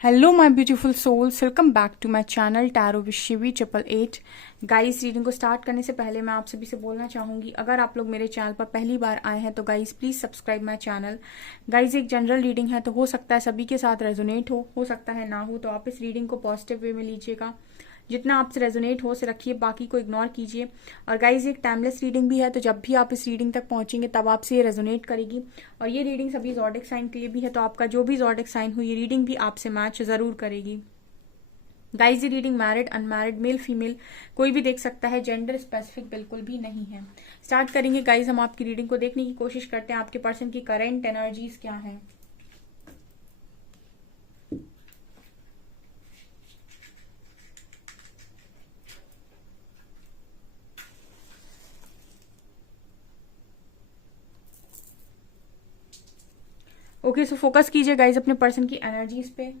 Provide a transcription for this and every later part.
Hello my beautiful souls, welcome back to my channel tarot with Shivi 888। Guys, reading को start करने से पहले मैं आप सभी से बोलना चाहूंगी, अगर आप लोग मेरे चैनल पर पहली बार आए हैं तो guys please subscribe my channel. Guys, एक जनरल रीडिंग है तो हो सकता है सभी के साथ रेजोनेट हो सकता है ना हो, तो आप इस रीडिंग को पॉजिटिव वे में लीजिएगा। जितना आपसे रेजोनेट हो से रखिए, बाकी को इग्नोर कीजिए। और गाइज, एक टाइमलेस रीडिंग भी है, तो जब भी आप इस रीडिंग तक पहुंचेंगे तब आपसे ये रेजोनेट करेगी। और ये रीडिंग सभी ज़ोडिक साइन के लिए भी है, तो आपका जो भी ज़ोडिक साइन हो ये रीडिंग भी आपसे मैच जरूर करेगी। गाइज, ये reading married unmarried male female कोई भी देख सकता है, जेंडर स्पेसिफिक बिल्कुल भी नहीं है। स्टार्ट करेंगे गाइज, हम आपकी रीडिंग को देखने की कोशिश करते हैं आपके पर्सन की करेंट एनर्जीज क्या है। ओके, सो फोकस कीजिए गाइज अपने पर्सन की एनर्जीज पे।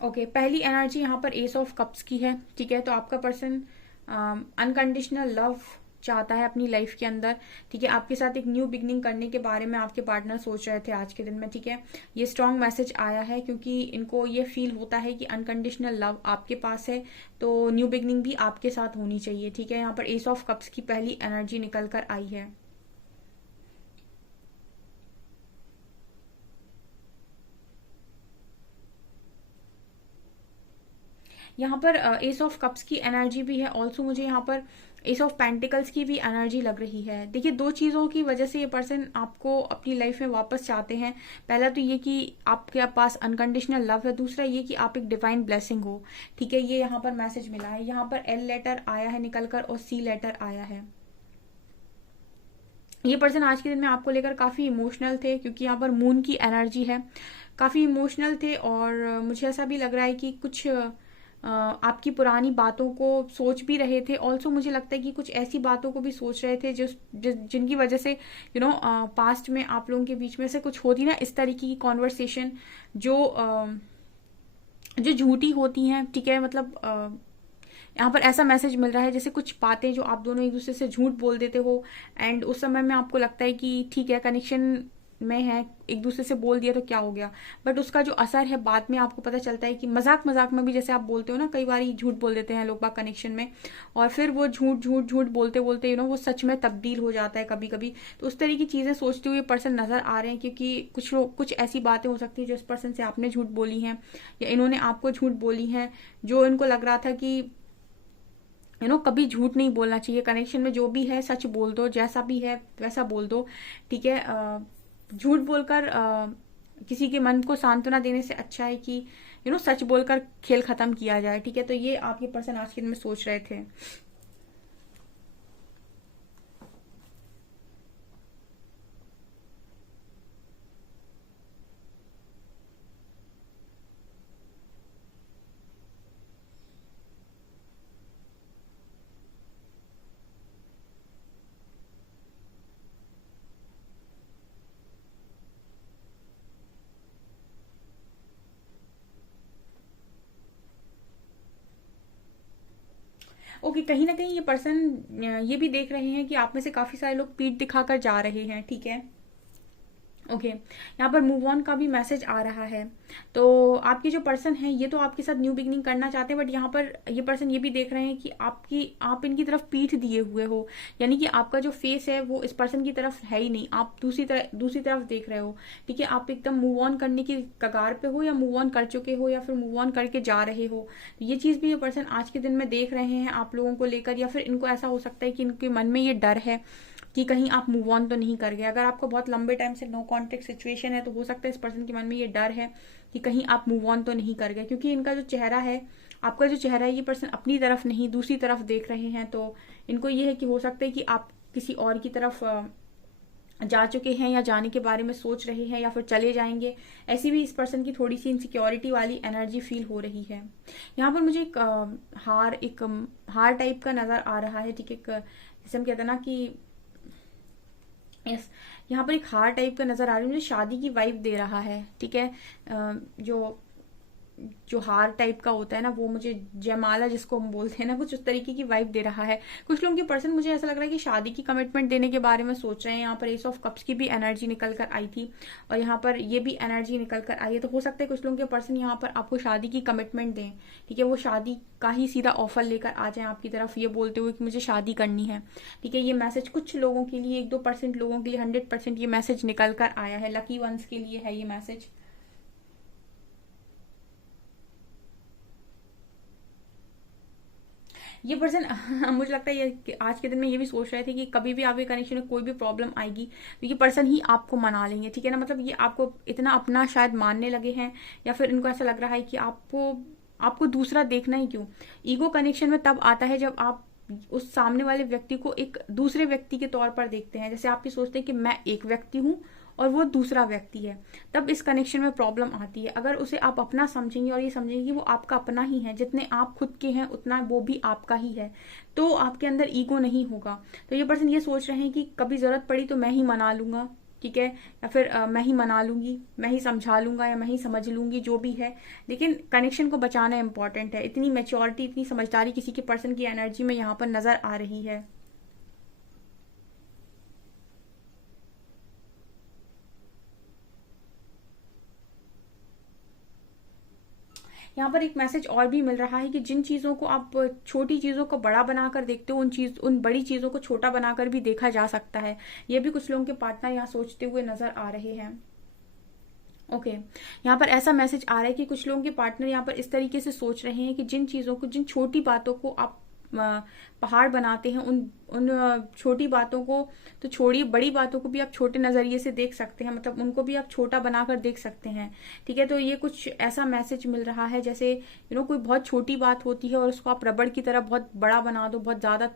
ओके, पहली एनर्जी यहाँ पर एस ऑफ कप्स की है। ठीक है, तो आपका पर्सन अनकंडीशनल लव चाहता है अपनी लाइफ के अंदर। ठीक है, आपके साथ एक न्यू बिगनिंग करने के बारे में आपके पार्टनर सोच रहे थे आज के दिन में। ठीक है, ये स्ट्रॉन्ग मैसेज आया है क्योंकि इनको ये फील होता है कि अनकंडीशनल लव आपके पास है, तो न्यू बिगनिंग भी आपके साथ होनी चाहिए। ठीक है, यहाँ पर एस ऑफ कप्स की पहली एनर्जी निकल कर आई है। यहाँ पर एस ऑफ कप्स की एनर्जी भी है। ऑल्सो मुझे यहाँ पर एस ऑफ पेंटिकल्स की भी एनर्जी लग रही है। देखिए, दो चीज़ों की वजह से ये पर्सन आपको अपनी लाइफ में वापस चाहते हैं। पहला तो ये कि आपके पास अनकंडीशनल लव है, दूसरा ये कि आप एक डिवाइन ब्लेसिंग हो। ठीक है, ये यहाँ पर मैसेज मिला है। यहाँ पर एल लेटर आया है निकलकर और सी लेटर आया है। ये पर्सन आज के दिन में आपको लेकर काफ़ी इमोशनल थे क्योंकि यहाँ पर मून की एनर्जी है। काफ़ी इमोशनल थे और मुझे ऐसा भी लग रहा है कि कुछ आपकी पुरानी बातों को सोच भी रहे थे। ऑल्सो मुझे लगता है कि कुछ ऐसी बातों को भी सोच रहे थे जिनकी वजह से पास्ट में आप लोगों के बीच में से कुछ होती ना इस तरीके की कॉन्वर्सेशन जो झूठी होती हैं। ठीक है, मतलब यहाँ पर ऐसा मैसेज मिल रहा है जैसे कुछ बातें जो आप दोनों एक दूसरे से झूठ बोल देते हो, एंड उस समय में आपको लगता है कि ठीक है कनेक्शन में है, एक दूसरे से बोल दिया तो क्या हो गया, बट उसका जो असर है बाद में आपको पता चलता है कि मजाक मजाक में भी जैसे आप बोलते हो ना, कई बार झूठ बोल देते हैं लोग बाग कनेक्शन में, और फिर वो झूठ झूठ झूठ बोलते बोलते वो सच में तब्दील हो जाता है कभी कभी। तो उस तरह की चीजें सोचते हुए पर्सन नजर आ रहे हैं क्योंकि कुछ लोग कुछ ऐसी बातें हो सकती है जो इस पर्सन से आपने झूठ बोली हैं या इन्होंने आपको झूठ बोली हैं, जो इनको लग रहा था कि कभी झूठ नहीं बोलना चाहिए कनेक्शन में, जो भी है सच बोल दो, जैसा भी है वैसा बोल दो। ठीक है, झूठ बोलकर किसी के मन को सांत्वना देने से अच्छा है कि सच बोलकर खेल खत्म किया जाए। ठीक है, तो ये आपके पर्सन आज के दिन में सोच रहे थे। ओके, कहीं ना कहीं ये पर्सन ये भी देख रहे हैं कि आप में से काफी सारे लोग पीठ दिखाकर जा रहे हैं। ठीक है, ओके, यहाँ पर मूव ऑन का भी मैसेज आ रहा है। तो आपके जो पर्सन है ये तो आपके साथ न्यू बिगनिंग करना चाहते हैं, बट यहाँ पर ये पर्सन ये भी देख रहे हैं कि आप इनकी तरफ पीठ दिए हुए हो, यानी कि आपका जो फेस है वो इस पर्सन की तरफ है ही नहीं, आप दूसरी तरफ देख रहे हो। ठीक है, आप एकदम मूव ऑन करने की कगार पे हो या मूव ऑन कर चुके हो या फिर मूव ऑन करके जा रहे हो। तो ये चीज भी ये पर्सन आज के दिन में देख रहे हैं आप लोगों को लेकर, या फिर इनको ऐसा हो सकता है कि इनके मन में ये डर है कि कहीं आप मूव ऑन तो नहीं कर गए। अगर आपको बहुत लंबे टाइम से नो कॉन्टेक्ट सिचुएशन है तो हो सकता है इस पर्सन के मन में ये डर है कि कहीं आप मूव ऑन तो नहीं कर गए, क्योंकि इनका जो चेहरा है, आपका जो चेहरा है, ये पर्सन अपनी तरफ नहीं दूसरी तरफ देख रहे हैं। तो इनको ये है कि हो सकता है कि आप किसी और की तरफ जा चुके हैं या जाने के बारे में सोच रहे हैं या फिर चले जाएंगे, ऐसी भी इस पर्सन की थोड़ी सी इनसिक्योरिटी वाली एनर्जी फील हो रही है। यहाँ पर मुझे एक हार टाइप का नजर आ रहा है, ठीक है, जैसे हम कहते हैं ना कि यस, यहाँ पर एक हार टाइप का नजर आ रहा है, मुझे शादी की वाइब दे रहा है, ठीक है। जो जो हार टाइप का होता है ना, वो मुझे जयमाला जिसको हम बोलते हैं ना, कुछ उस तरीके की वाइब दे रहा है। कुछ लोगों के पर्सन मुझे ऐसा लग रहा है कि शादी की कमिटमेंट देने के बारे में सोच रहे हैं। यहाँ पर एस ऑफ कप्स की भी एनर्जी निकल कर आई थी और यहाँ पर ये भी एनर्जी निकल कर आई है, तो हो सकता है कुछ लोगों के पर्सन यहाँ पर आपको शादी की कमिटमेंट दें, ठीक है। वो शादी का ही सीधा ऑफर लेकर आ जाए आपकी तरफ, ये बोलते हुए कि मुझे शादी करनी है, ठीक है। ये मैसेज कुछ लोगों के लिए, 1-2% लोगों के लिए 100% ये मैसेज निकल कर आया है। लकी वंस के लिए है ये मैसेज। ये पर्सन मुझे लगता है ये कि आज के दिन में ये भी सोच रहे थे कि कभी भी आपके कनेक्शन में कोई भी प्रॉब्लम आएगी तो ये पर्सन ही आपको मना लेंगे, ठीक है ना। मतलब ये आपको इतना अपना शायद मानने लगे हैं, या फिर इनको ऐसा लग रहा है कि आपको आपको दूसरा देखना ही क्यों। ईगो कनेक्शन में तब आता है जब आप उस सामने वाले व्यक्ति को एक दूसरे व्यक्ति के तौर पर देखते हैं, जैसे आप ये सोचते हैं कि मैं एक व्यक्ति हूँ और वो दूसरा व्यक्ति है, तब इस कनेक्शन में प्रॉब्लम आती है। अगर उसे आप अपना समझेंगे और ये समझेंगे कि वो आपका अपना ही है, जितने आप खुद के हैं उतना वो भी आपका ही है, तो आपके अंदर ईगो नहीं होगा। तो ये पर्सन ये सोच रहे हैं कि कभी जरूरत पड़ी तो मैं ही मना लूंगा, ठीक है, या फिर मैं ही मना लूंगी, मैं ही समझा लूंगा या मैं ही समझ लूंगी, जो भी है। लेकिन कनेक्शन को बचाना इंपॉर्टेंट है। इतनी मैच्योरिटी, इतनी समझदारी किसी के पर्सन की एनर्जी में यहाँ पर नजर आ रही है। यहाँ पर एक मैसेज और भी मिल रहा है कि जिन चीजों को आप, छोटी चीजों को बड़ा बनाकर देखते हो, उन बड़ी चीजों को छोटा बनाकर भी देखा जा सकता है। ये भी कुछ लोगों के पार्टनर यहाँ सोचते हुए नजर आ रहे हैं। ओके यहाँ पर ऐसा मैसेज आ रहा है कि कुछ लोगों के पार्टनर यहाँ पर इस तरीके से सोच रहे हैं कि जिन चीजों को, जिन छोटी बातों को आप पहाड़ बनाते हैं, उन उन छोटी बातों को तो छोड़िए, बड़ी बातों को भी आप छोटे नजरिए से देख सकते हैं, मतलब उनको भी आप छोटा बनाकर देख सकते हैं, ठीक है। तो ये कुछ ऐसा मैसेज मिल रहा है जैसे कोई बहुत छोटी बात होती है और उसको आप रबड़ की तरह बहुत बड़ा बना दो, बहुत ज्यादा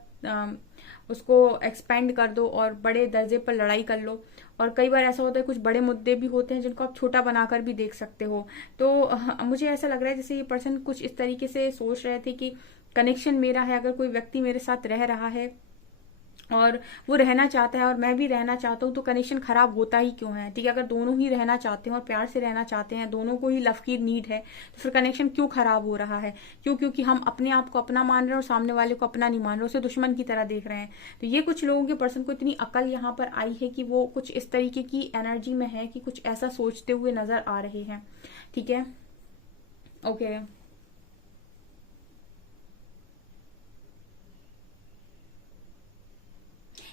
उसको एक्सपेंड कर दो और बड़े दर्जे पर लड़ाई कर लो। और कई बार ऐसा होता है, कुछ बड़े मुद्दे भी होते हैं जिनको आप छोटा बनाकर भी देख सकते हो। तो मुझे ऐसा लग रहा है जैसे ये पर्सन कुछ इस तरीके से सोच रहे थे कि कनेक्शन मेरा है, अगर कोई व्यक्ति मेरे साथ रह रहा है और वो रहना चाहता है और मैं भी रहना चाहता हूँ, तो कनेक्शन खराब होता ही क्यों है, ठीक है। अगर दोनों ही रहना चाहते हैं और प्यार से रहना चाहते हैं, दोनों को ही लव की नीड है, तो फिर कनेक्शन क्यों खराब हो रहा है? क्यों? क्योंकि हम अपने आप को अपना मान रहे हैं और सामने वाले को अपना नहीं मान रहे, उसे दुश्मन की तरह देख रहे हैं। तो ये कुछ लोगों के पर्सन को इतनी अकल यहाँ पर आई है कि वो कुछ इस तरीके की एनर्जी में है कि कुछ ऐसा सोचते हुए नजर आ रहे हैं, ठीक है। ओके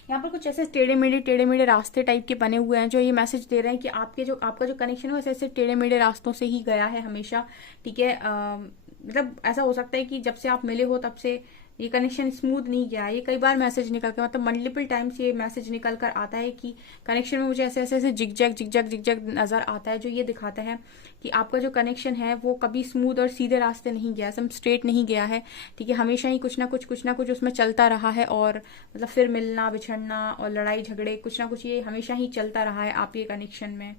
यहाँ पर कुछ ऐसे टेढ़े मेढ़े रास्ते टाइप के बने हुए हैं जो ये मैसेज दे रहे हैं कि आपका जो कनेक्शन है वो ऐसे ऐसे टेढ़े मेढ़े रास्तों से ही गया है हमेशा, ठीक है। मतलब ऐसा हो सकता है कि जब से आप मिले हो तब से ये कनेक्शन स्मूथ नहीं गया। ये कई बार मैसेज निकल कर, मतलब मल्टीपल टाइम्स ये मैसेज निकल कर आता है कि कनेक्शन में मुझे ऐसे ऐसे ऐसे जिगजैग नजर आता है, जो ये दिखाता है कि आपका जो कनेक्शन है वो कभी स्मूथ और सीधे रास्ते नहीं गया, एकदम स्ट्रेट नहीं गया है, ठीक है। हमेशा ही कुछ ना कुछ उसमें चलता रहा है, और मतलब फिर मिलना बिछड़ना और लड़ाई झगड़े, कुछ ना कुछ ये हमेशा ही चलता रहा है आपके कनेक्शन में।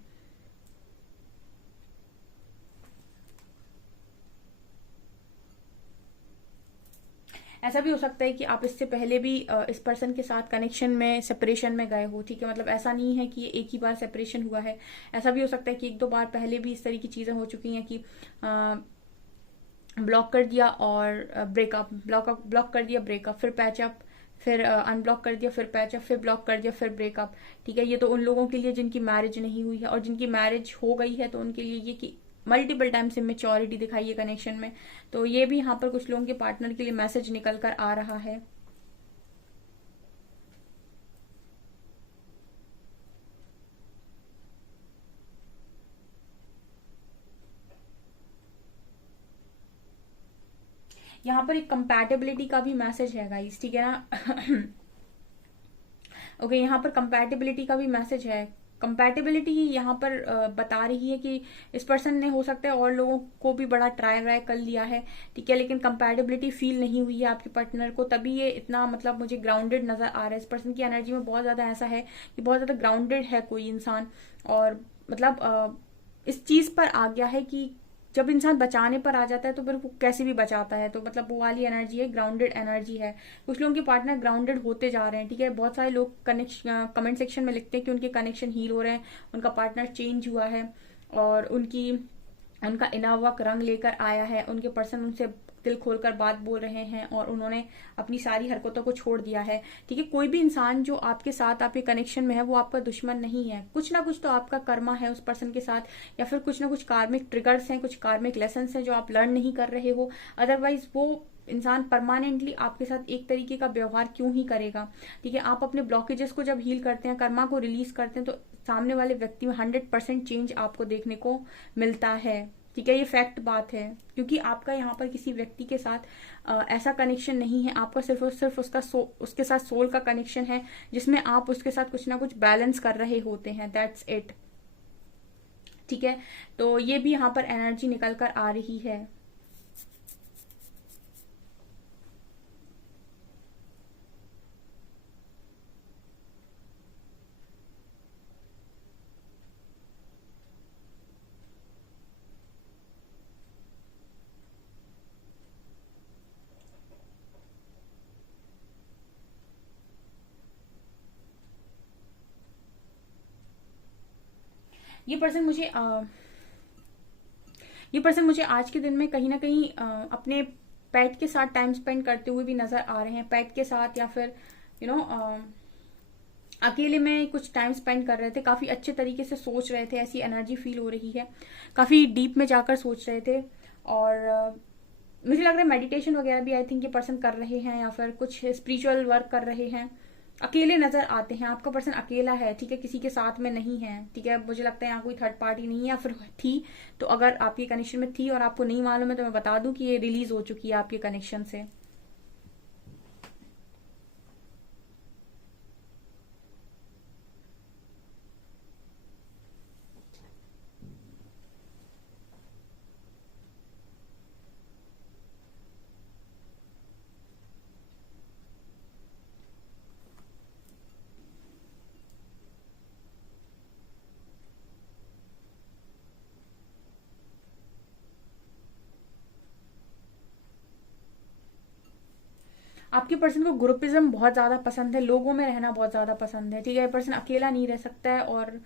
ऐसा भी हो सकता है कि आप इससे पहले भी इस पर्सन के साथ कनेक्शन में सेपरेशन में गए हो, ठीक है। मतलब ऐसा नहीं है कि ये एक ही बार सेपरेशन हुआ है, ऐसा भी हो सकता है कि 1-2 बार पहले भी इस तरह की चीजें हो चुकी हैं कि ब्लॉक कर दिया और ब्रेकअप, ब्लॉक कर दिया, ब्रेकअप, फिर पैचअप, फिर अनब्लॉक कर दिया, फिर पैचअप, फिर ब्लॉक कर दिया, फिर ब्रेकअप, ठीक है। ये तो उन लोगों के लिए जिनकी मैरिज नहीं हुई है, और जिनकी मैरिज हो गई है तो उनके लिए ये कि मल्टीपल टाइम्स इमेच्योरिटी दिखाई है कनेक्शन में। तो ये भी यहाँ पर कुछ लोगों के पार्टनर के लिए मैसेज निकल कर आ रहा है। यहाँ पर एक कंपैटिबिलिटी का भी मैसेज है गाइस, ठीक है ना। ओके यहाँ पर कंपैटिबिलिटी का भी मैसेज है। कंपैटिबिलिटी यहाँ पर बता रही है कि इस पर्सन ने हो सकता है और लोगों को भी बड़ा ट्राई कर लिया है, ठीक है, लेकिन कंपैटिबिलिटी फील नहीं हुई है आपके पार्टनर को, तभी ये इतना मतलब मुझे ग्राउंडेड नजर आ रहा है। इस पर्सन की एनर्जी में बहुत ज्यादा ऐसा है कि बहुत ज्यादा ग्राउंडेड है कोई इंसान, और मतलब इस चीज पर आ गया है कि जब इंसान बचाने पर आ जाता है तो फिर वो कैसे भी बचाता है, तो मतलब वो वाली एनर्जी है, ग्राउंडेड एनर्जी है। कुछ लोगों के पार्टनर ग्राउंडेड होते जा रहे हैं, ठीक है। बहुत सारे लोग कमेंट सेक्शन में लिखते हैं कि उनके कनेक्शन हील हो रहे हैं, उनका पार्टनर चेंज हुआ है और उनका इनर वर्क रंग लेकर आया है, उनके पर्सन उनसे दिल खोलकर बात बोल रहे हैं और उन्होंने अपनी सारी हरकतों को छोड़ दिया है, ठीक है। कोई भी इंसान जो आपके साथ आपके कनेक्शन में है वो आपका दुश्मन नहीं है, कुछ ना कुछ तो आपका कर्मा है उस पर्सन के साथ, या फिर कुछ ना कुछ कार्मिक ट्रिगर्स हैं, कुछ कार्मिक लेसन हैं जो आप लर्न नहीं कर रहे हो। अदरवाइज वो इंसान परमानेंटली आपके साथ एक तरीके का व्यवहार क्यों ही करेगा, ठीक है। आप अपने ब्लॉकेजेस को जब हील करते हैं, कर्मा को रिलीज करते हैं, तो सामने वाले व्यक्ति में 100% चेंज आपको देखने को मिलता है, ठीक है। ये फैक्ट बात है, क्योंकि आपका यहाँ पर किसी व्यक्ति के साथ ऐसा कनेक्शन नहीं है, आपका सिर्फ और सिर्फ उसके साथ सोल का कनेक्शन है, जिसमें आप उसके साथ कुछ ना कुछ बैलेंस कर रहे होते हैं, दैट्स इट, ठीक है। तो ये भी यहाँ पर एनर्जी निकल कर आ रही है। ये पर्सन मुझे आज के दिन में कहीं ना कहीं अपने पेट के साथ टाइम स्पेंड करते हुए भी नजर आ रहे हैं, पेट के साथ, या फिर यू नो अकेले में कुछ टाइम स्पेंड कर रहे थे, काफी अच्छे तरीके से सोच रहे थे, ऐसी एनर्जी फील हो रही है, काफी डीप में जाकर सोच रहे थे। और मुझे लग रहा है मेडिटेशन वगैरह भी आई थिंक ये पर्सन कर रहे हैं, या फिर कुछ स्पिरिचुअल वर्क कर रहे हैं। अकेले नजर आते हैं, आपका पर्सन अकेला है, ठीक है, किसी के साथ में नहीं है, ठीक है। मुझे लगता है यहाँ कोई थर्ड पार्टी नहीं है, या फिर थी तो अगर आपके कनेक्शन में थी और आपको नहीं मालूम है तो मैं बता दूं कि ये रिलीज हो चुकी है आपके कनेक्शन से। आपके पर्सन को ग्रुपिज्म बहुत ज्यादा पसंद है, लोगों में रहना बहुत ज्यादा पसंद है, ठीक है। ये पर्सन अकेला नहीं रह सकता है, और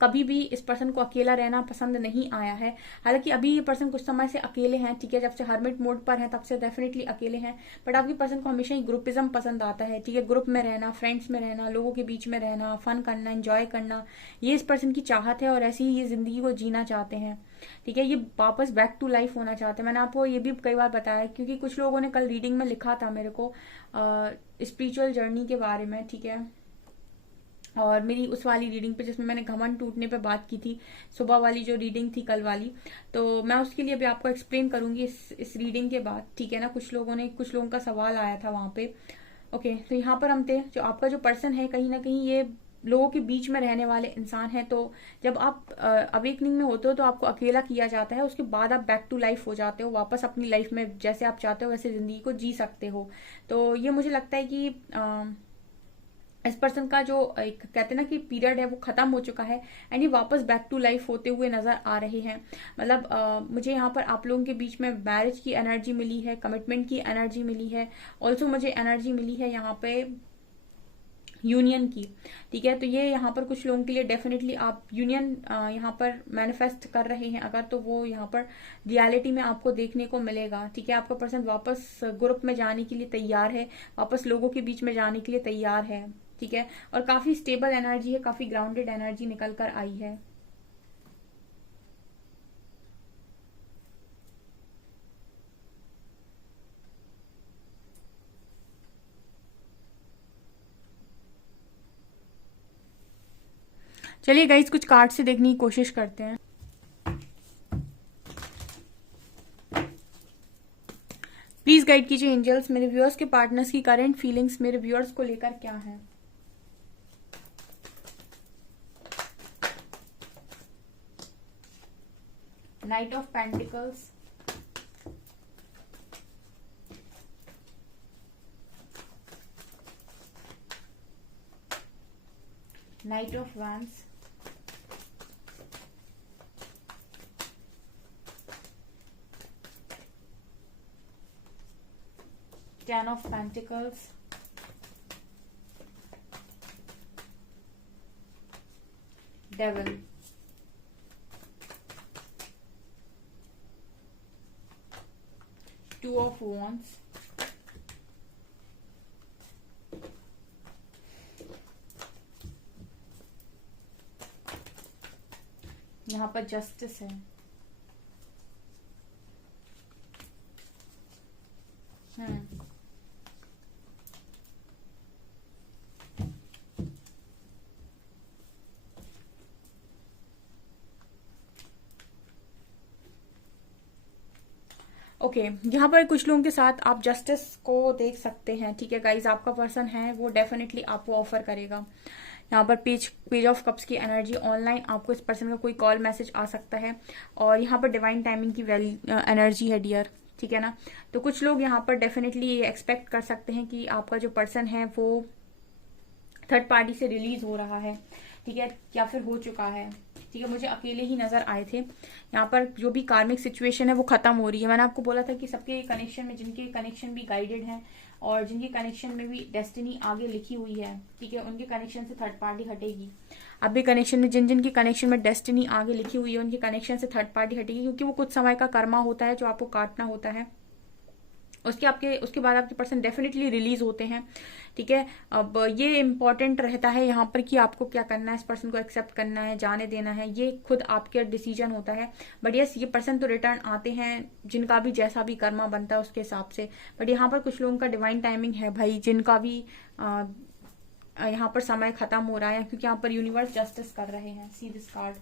कभी भी इस पर्सन को अकेला रहना पसंद नहीं आया है। हालांकि अभी ये पर्सन कुछ समय से अकेले हैं, ठीक है, जब से हर्मिट मोड पर है तब से डेफिनेटली अकेले हैं, बट आपके पर्सन को हमेशा ही ग्रुपिज्म पसंद आता है, ठीक है। ग्रुप में रहना, फ्रेंड्स में रहना, लोगों के बीच में रहना, फन करना, एंजॉय करना, ये इस पर्सन की चाहत है, और ऐसी ही ये जिंदगी को जीना चाहते हैं, ठीक है। ये वापस बैक टू लाइफ होना चाहते हैं। मैंने आपको ये भी कई बार बताया, क्योंकि कुछ लोगों ने कल रीडिंग में लिखा था मेरे को स्पिरिचुअल जर्नी के बारे में, ठीक है। और मेरी उस वाली रीडिंग पे जिसमें मैंने घमंड टूटने पे बात की थी, सुबह वाली जो रीडिंग थी कल वाली, तो मैं उसके लिए भी आपको एक्सप्लेन करूंगी इस रीडिंग के बाद, ठीक है ना। कुछ लोगों का सवाल आया था वहां पे। ओके, तो यहाँ पर हम थे, जो आपका जो पर्सन है कहीं ना कहीं ये लोगों के बीच में रहने वाले इंसान है। तो जब आप अवेकनिंग में होते हो तो आपको अकेला किया जाता है, उसके बाद आप बैक टू लाइफ हो जाते हो, वापस अपनी लाइफ में जैसे आप चाहते हो वैसे जिंदगी को जी सकते हो। तो ये मुझे लगता है कि इस पर्सन का जो एक कहते हैं ना कि पीरियड है वो खत्म हो चुका है, एंड ये वापस बैक टू लाइफ होते हुए नजर आ रहे हैं। मतलब मुझे यहाँ पर आप लोगों के बीच में मैरिज की एनर्जी मिली है, कमिटमेंट की एनर्जी मिली है, ऑल्सो मुझे एनर्जी मिली है यहाँ पे यूनियन की, ठीक है। तो ये यहाँ पर कुछ लोगों के लिए डेफिनेटली आप यूनियन यहाँ पर मैनिफेस्ट कर रहे हैं अगर, तो वो यहाँ पर रियलिटी में आपको देखने को मिलेगा, ठीक है। आपका पर्सन वापस ग्रुप में जाने के लिए तैयार है, वापस लोगों के बीच में जाने के लिए तैयार है, ठीक है। और काफी स्टेबल एनर्जी है, काफी ग्राउंडेड एनर्जी निकल कर आई है। चलिए गाइस, कुछ कार्ड से देखने की कोशिश करते हैं। प्लीज गाइड कीजिए एंजल्स, मेरे व्यूअर्स के पार्टनर्स की करंट फीलिंग्स मेरे व्यूअर्स को लेकर क्या है। Night of pentacles, night of wands, ten of pentacles, devil, two of wands, यहाँ पर जस्टिस है। ओके यहाँ पर कुछ लोगों के साथ आप जस्टिस को देख सकते हैं। ठीक है गाइज, आपका पर्सन है वो डेफिनेटली आपको ऑफर करेगा। यहाँ पर पेज ऑफ कप्स की एनर्जी, ऑनलाइन आपको इस पर्सन का कोई कॉल मैसेज आ सकता है, और यहाँ पर डिवाइन टाइमिंग की एनर्जी है डियर। ठीक है ना, तो कुछ लोग यहाँ पर डेफिनेटली एक्सपेक्ट कर सकते हैं कि आपका जो पर्सन है वो थर्ड पार्टी से रिलीज हो रहा है। ठीक है, या फिर हो चुका है। ठीक है, मुझे अकेले ही नजर आए थे। यहाँ पर जो भी कार्मिक सिचुएशन है वो खत्म हो रही है। मैंने आपको बोला था कि सबके कनेक्शन में, जिनके कनेक्शन भी गाइडेड हैं और जिनके कनेक्शन में भी डेस्टिनी आगे लिखी हुई है, ठीक है, उनके कनेक्शन से थर्ड पार्टी हटेगी। अभी कनेक्शन में जिन जिनके कनेक्शन में डेस्टिनी आगे लिखी हुई है उनके कनेक्शन से थर्ड पार्टी हटेगी, क्योंकि वो कुछ समय का कर्मा होता है जो आपको काटना होता है। उसके बाद आपके पर्सन डेफिनेटली रिलीज होते हैं। ठीक है, अब ये इंपॉर्टेंट रहता है यहाँ पर कि आपको क्या करना है, इस पर्सन को एक्सेप्ट करना है, जाने देना है, ये खुद आपके डिसीजन होता है। बट यस, ये पर्सन तो रिटर्न आते हैं, जिनका भी जैसा भी कर्मा बनता है उसके हिसाब से। बट यहाँ पर कुछ लोगों का डिवाइन टाइमिंग है भाई, जिनका भी यहाँ पर समय खत्म हो रहा है, क्योंकि यहाँ पर यूनिवर्स जस्टिस कर रहे हैं। See this card,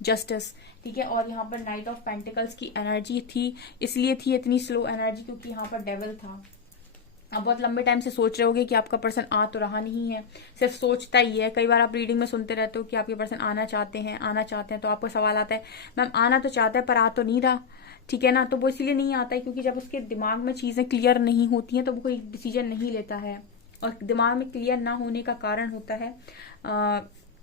justice. ठीक है, और यहाँ पर नाइट ऑफ पेंटिकल्स की एनर्जी थी, इसलिए थी इतनी स्लो एनर्जी क्योंकि यहाँ पर डेविल था। आप बहुत लंबे टाइम से सोच रहे होगे कि आपका पर्सन आ तो रहा नहीं है, सिर्फ सोचता ही है। कई बार आप रीडिंग में सुनते रहते हो कि आपके पर्सन आना चाहते हैं, तो आपको सवाल आता है मैम आना तो चाहता है पर आ तो नहीं रहा। ठीक है ना, तो वो इसलिए नहीं आता है क्योंकि जब उसके दिमाग में चीजें क्लियर नहीं होती हैं तो वो कोई डिसीजन नहीं लेता है, और दिमाग में क्लियर ना होने का कारण होता है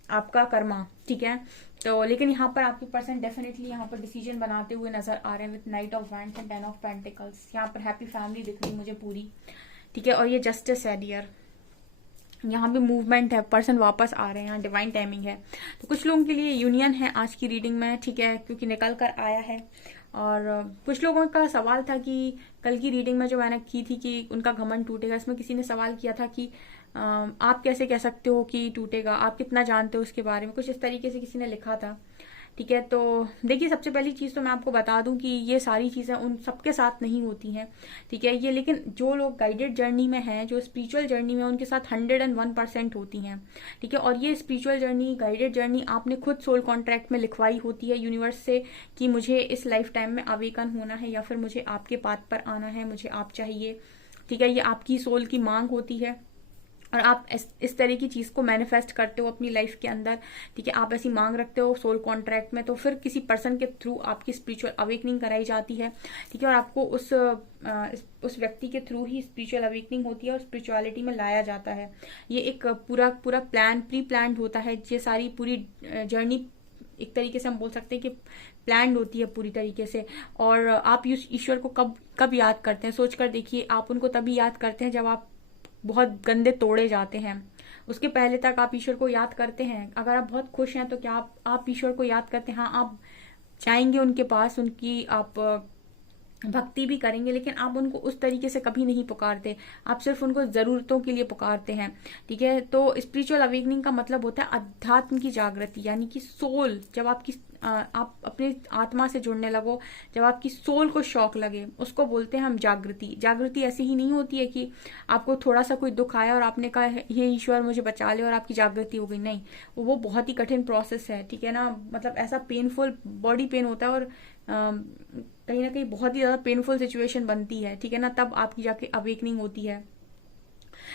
आपका कर्मा। ठीक है, तो लेकिन यहाँ पर आपके पर्सन डेफिनेटली यहाँ पर डिसीजन बनाते हुए नजर आ रहे हैं with night of wands and ten of pentacles. यहाँ पर हैप्पी फैमिली दिख रही मुझे पूरी। ठीक है, और ये जस्टिस है डियर, यहाँ भी मूवमेंट है, पर्सन वापस आ रहे हैं, यहाँ डिवाइन टाइमिंग है। तो कुछ लोगों के लिए यूनियन है आज की रीडिंग में। ठीक है, क्योंकि निकल कर आया है। और कुछ लोगों का सवाल था कि कल की रीडिंग में जो मैंने की थी कि उनका घमंड टूटेगा, इसमें किसी ने सवाल किया था कि आप कैसे कह सकते हो कि टूटेगा, आप कितना जानते हो उसके बारे में, कुछ इस तरीके से किसी ने लिखा था। ठीक है, तो देखिए सबसे पहली चीज तो मैं आपको बता दूं कि ये सारी चीजें उन सबके साथ नहीं होती हैं। ठीक है, ये लेकिन जो लोग गाइडेड जर्नी में हैं, जो स्पिरिचुअल जर्नी में, उनके साथ 101% होती हैं। ठीक है, और ये स्पिरिचुअल जर्नी, गाइडेड जर्नी आपने खुद सोल कॉन्ट्रैक्ट में लिखवाई होती है यूनिवर्स से कि मुझे इस लाइफ टाइम में अवेकन होना है, या फिर मुझे आपके पाथ पर आना है, मुझे आप चाहिए। ठीक है, ये आपकी सोल की मांग होती है और आप इस तरह की चीज को मैनिफेस्ट करते हो अपनी लाइफ के अंदर। ठीक है, आप ऐसी मांग रखते हो सोल कॉन्ट्रैक्ट में, तो फिर किसी पर्सन के थ्रू आपकी स्पिरिचुअल अवेकनिंग कराई जाती है। ठीक है, और आपको उस व्यक्ति के थ्रू ही स्पिरिचुअल अवेकनिंग होती है और स्पिरिचुअलिटी में लाया जाता है। ये एक पूरा प्री प्लान होता है। ये सारी पूरी जर्नी एक तरीके से हम बोल सकते हैं कि प्लान होती है पूरी तरीके से। और आप ईश्वर को कब याद करते हैं, सोच कर देखिए, आप उनको तभी याद करते हैं जब आप बहुत गंदे तोड़े जाते हैं। उसके पहले तक आप ईश्वर को याद करते हैं। अगर आप बहुत खुश हैं तो क्या आप ईश्वर को याद करते हैं? हाँ, आप जाएंगे उनके पास, उनकी आप भक्ति भी करेंगे, लेकिन आप उनको उस तरीके से कभी नहीं पुकारते, आप सिर्फ उनको जरूरतों के लिए पुकारते हैं। ठीक है, तो स्पिरिचुअल अवेकनिंग का मतलब होता है अध्यात्म की जागृति, यानी कि सोल, जब आप अपने आत्मा से जुड़ने लगो, जब आपकी सोल को शौक लगे, उसको बोलते हैं हम जागृति। जागृति ऐसी ही नहीं होती है कि आपको थोड़ा सा कोई दुख आया और आपने कहा हे ईश्वर मुझे बचा ले और आपकी जागृति हो गई। नहीं, वो बहुत ही कठिन प्रोसेस है। ठीक है ना, मतलब ऐसा पेनफुल बॉडी पेन होता है और कहीं ना कहीं बहुत ही ज्यादा पेनफुल सिचुएशन बनती है। ठीक है ना, तब आपकी जाके अवेकनिंग होती है।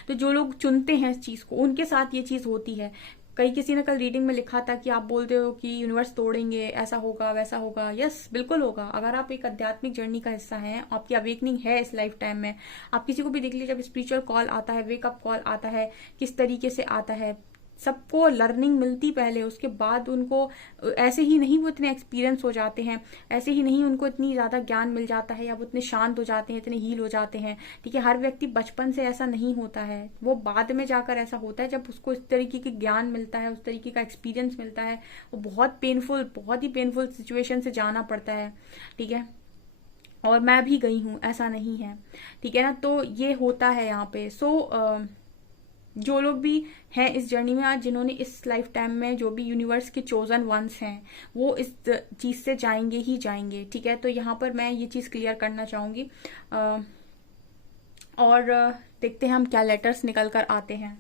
तो जो लोग चुनते हैं इस चीज को, उनके साथ ये चीज होती है। कई किसी ने कल रीडिंग में लिखा था कि आप बोलते हो कि यूनिवर्स तोड़ेंगे, ऐसा होगा वैसा होगा। यस, बिल्कुल होगा। अगर आप एक आध्यात्मिक जर्नी का हिस्सा हैं, आपकी अवेकनिंग है इस लाइफ टाइम में। आप किसी को भी देख लीजिए, जब स्पिरिचुअल कॉल आता है, वेकअप कॉल आता है, किस तरीके से आता है, सबको लर्निंग मिलती पहले, उसके बाद उनको ऐसे ही नहीं वो इतने एक्सपीरियंस हो जाते हैं, ऐसे ही नहीं उनको इतनी ज़्यादा ज्ञान मिल जाता है, या वो इतने शांत हो जाते हैं, इतने हील हो जाते हैं। ठीक है, हर व्यक्ति बचपन से ऐसा नहीं होता है, वो बाद में जाकर ऐसा होता है, जब उसको इस तरीके की ज्ञान मिलता है, उस तरीके का एक्सपीरियंस मिलता है। वो बहुत ही पेनफुल सिचुएशन से जाना पड़ता है। ठीक है, और मैं भी गई हूँ, ऐसा नहीं है। ठीक है ना, तो ये होता है यहाँ पे। जो लोग भी हैं इस जर्नी में आज, जिन्होंने इस लाइफ टाइम में, जो भी यूनिवर्स के चोजन वंस हैं, वो इस चीज से जाएंगे ही जाएंगे। ठीक है, तो यहाँ पर मैं ये चीज क्लियर करना चाहूंगी। और देखते हैं हम क्या लेटर्स निकल कर आते हैं।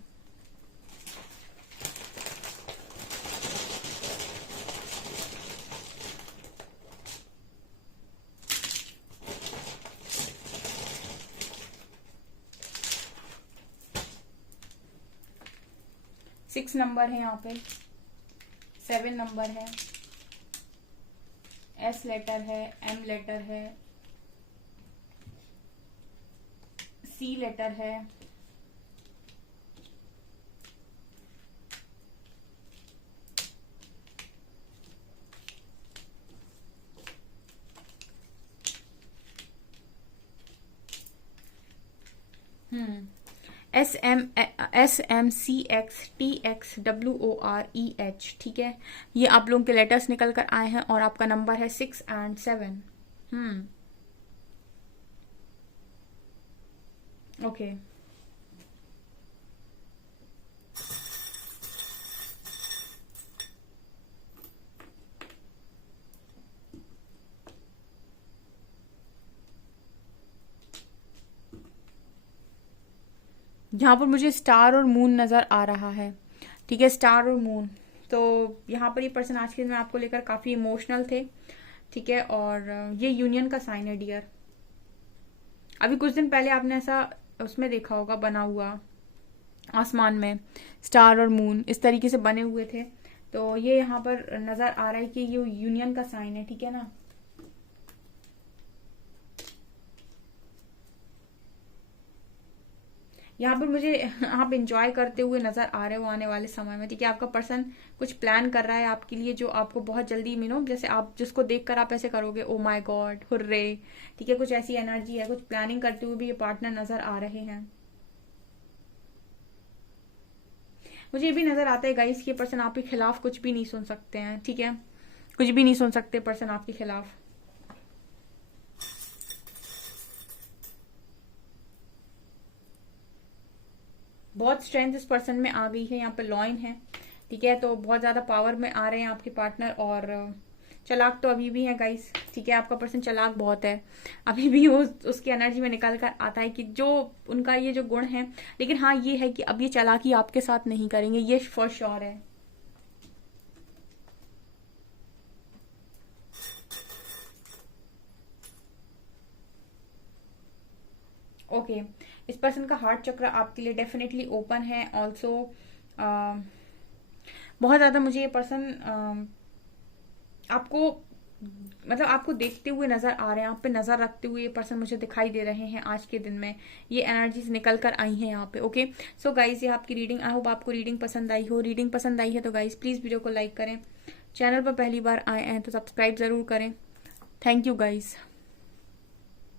सिक्स नंबर है यहाँ पे, 7 नंबर है, एस लेटर है, एम लेटर है, सी लेटर है, SMCXTXWOREH। ठीक है, ये आप लोगों के लेटर्स निकल कर आए हैं, और आपका नंबर है 6 और 7। ओके, यहाँ पर मुझे स्टार और मून नजर आ रहा है। ठीक है, स्टार और मून। तो यहाँ पर ये पर्सन आज के दिन में आपको लेकर काफी इमोशनल थे। ठीक है, और ये यूनियन का साइन है डियर। अभी कुछ दिन पहले आपने ऐसा उसमें देखा होगा, बना हुआ आसमान में स्टार और मून इस तरीके से बने हुए थे। तो ये यहाँ पर नजर आ रहा है कि ये यूनियन का साइन है। ठीक है ना, यहाँ पर मुझे आप इंजॉय करते हुए नजर आ रहे हो आने वाले समय में। ठीक है, आपका पर्सन कुछ प्लान कर रहा है आपके लिए, जो आपको बहुत जल्दी जैसे आप जिसको देखकर आप ऐसे करोगे, ओ माय गॉड, हुर्रे। ठीक है, कुछ ऐसी एनर्जी है, कुछ प्लानिंग करते हुए भी ये पार्टनर नजर आ रहे हैं। मुझे ये भी नजर आता है गाइस कि ये पर्सन आपके खिलाफ कुछ भी नहीं सुन सकते हैं। ठीक है, कुछ भी नहीं सुन सकते पर्सन आपके खिलाफ। बहुत स्ट्रेंथ इस पर्सन में आ गई है, यहाँ पे लॉइन है। ठीक है, तो बहुत ज्यादा पावर में आ रहे हैं आपके पार्टनर, और चालाक तो अभी भी है गाइस। ठीक है, आपका पर्सन चालाक बहुत है, अभी भी वो उसकी एनर्जी में निकल कर आता है कि जो उनका ये जो गुण है। लेकिन हाँ, ये है कि अब ये चालाकी आपके साथ नहीं करेंगे, ये फॉर श्योर है। ओके, इस पर्सन का हार्ट चक्र आपके लिए डेफिनेटली ओपन है ऑल्सो। बहुत ज्यादा मुझे ये पर्सन आपको आपको देखते हुए नजर आ रहे हैं, आप पे नजर रखते हुए ये पर्सन मुझे दिखाई दे रहे हैं आज के दिन में। ये एनर्जीज निकल कर आई हैं यहाँ पे। ओके, सो गाइज, ये आपकी रीडिंग, आई होप आपको रीडिंग पसंद आई हो। रीडिंग पसंद आई है तो गाइज प्लीज वीडियो को लाइक करें, चैनल पर पहली बार आए हैं तो सब्सक्राइब जरूर करें। Thank you guys.